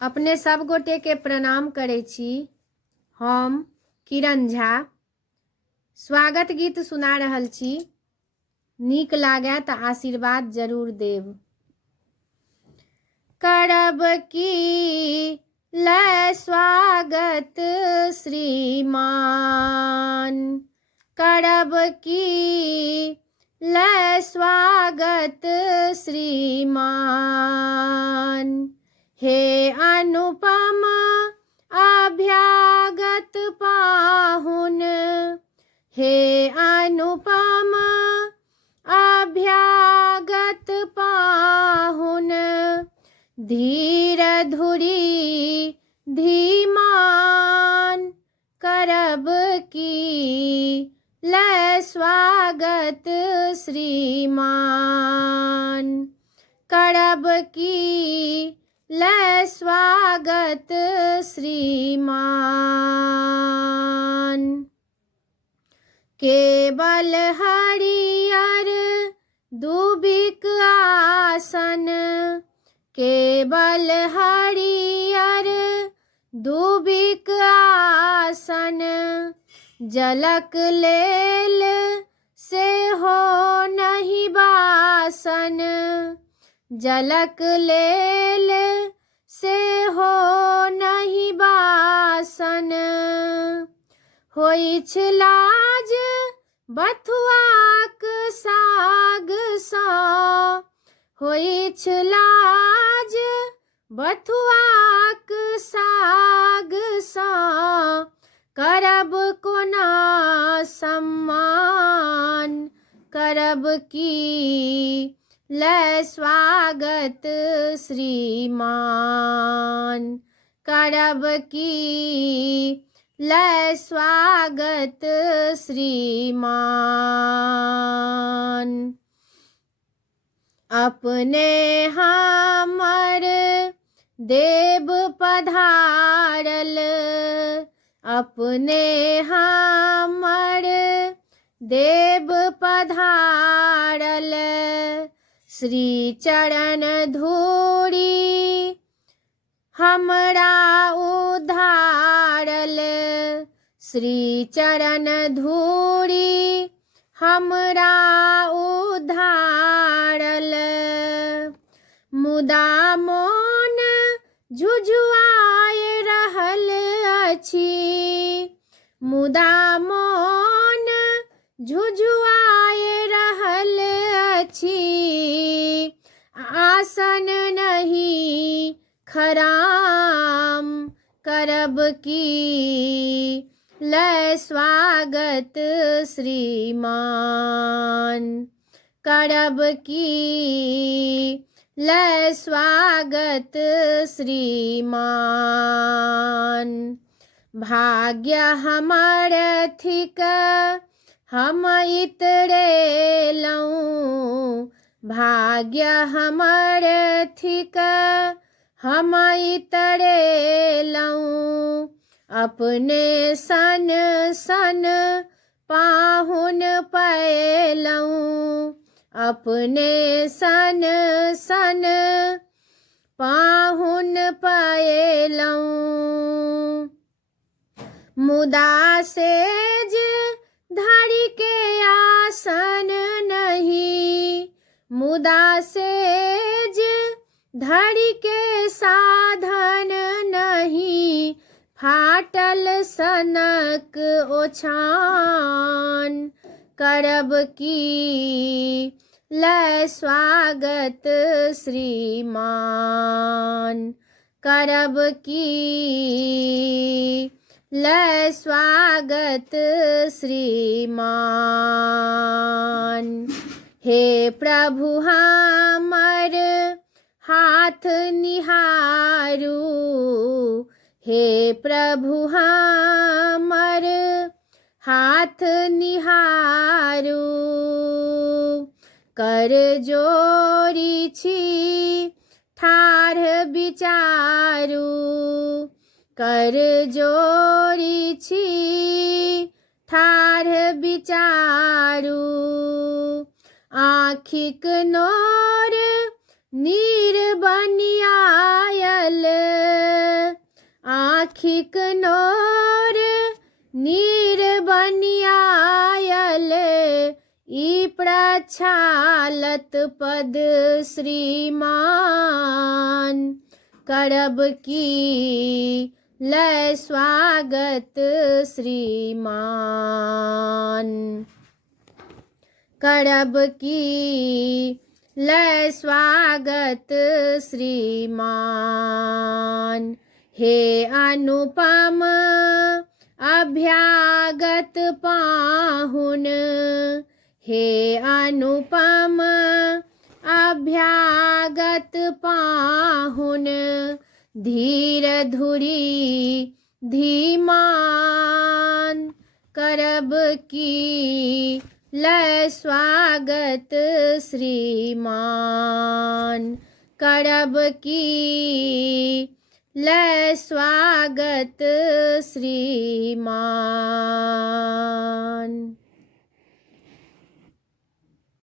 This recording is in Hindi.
अपने सब गोटे के प्रणाम करै छी। हम किरण झा स्वागत गीत सुना रहल छी। नीक लागै तऽ आशीर्वाद जरूर देब। करब की लै स्वागत श्रीमान, करब की लै स्वागत श्रीमान। हे अनुपम अभ्यागत पाहुन, हे अनुपम अभ्यागत पाहुन। धीर धुरी धीमान, करब की लै स्वागत श्रीमान, करब की लै स्वागत श्रीमान। केवल हरियर दुबिक आसन, केवल हरियर दुबिक आसन। जलक लेल से हो नहीं बासन, जलक लेल से हो नहीं बासन। होइछ लाज बथुआक साग सँ, होइछ लाज बथुआक साग सँ। करब कोना सम्मान, करब की लै स्वागत श्रीमान, करब की लै स्वागत श्रीमान। अपने हमर देव पधारल, अपने हमर देव पधारल। श्री चरण धूरी हमरा उद्धारल, श्री चरण धूरी हमरा उद्धारल। मुदा मोन झुझुआए रहल अछि, मुदा मोन झुझुआए रहल अछि। आसन नहीं खराम, करब की लै स्वागत श्रीमान, करब की लै स्वागत श्रीमान। भाग्य हमर थिक हम इतरेलौं, भाग्य हमर थिक हम इतरेलौं। अपने सन सन पाहुन पएलौं, अपने सन सन पाहुन पएलौं। मुदा सेज धरि के आसन नहीं, मुदा सेज धरि के साधन नहीं। फाटल सनक ओछान, करब की लै स्वागत श्रीमान, करब की लै स्वागत श्रीमान। हे प्रभु हमर हाथ निहारू, हे प्रभु हमर हाथ निहारू। कर जोड़ी छी ठाढ़ विचारू, कर जोड़ी छी ठाढ़ विचारू। आँखिक नोर नीर बनियायल, आँखिक नोर नीर बनियायल ई प्रक्षालत पद श्रीमान करब की लय स्वागत श्रीमान करब की लय स्वागत श्रीमान हे अनुपम अभ्यागत पाहुन हे अनुपम अभ्यागत पाहुन धीर धुरी धीमान करब की लय स्वागत श्रीमान करब की लय स्वागत श्रीमान।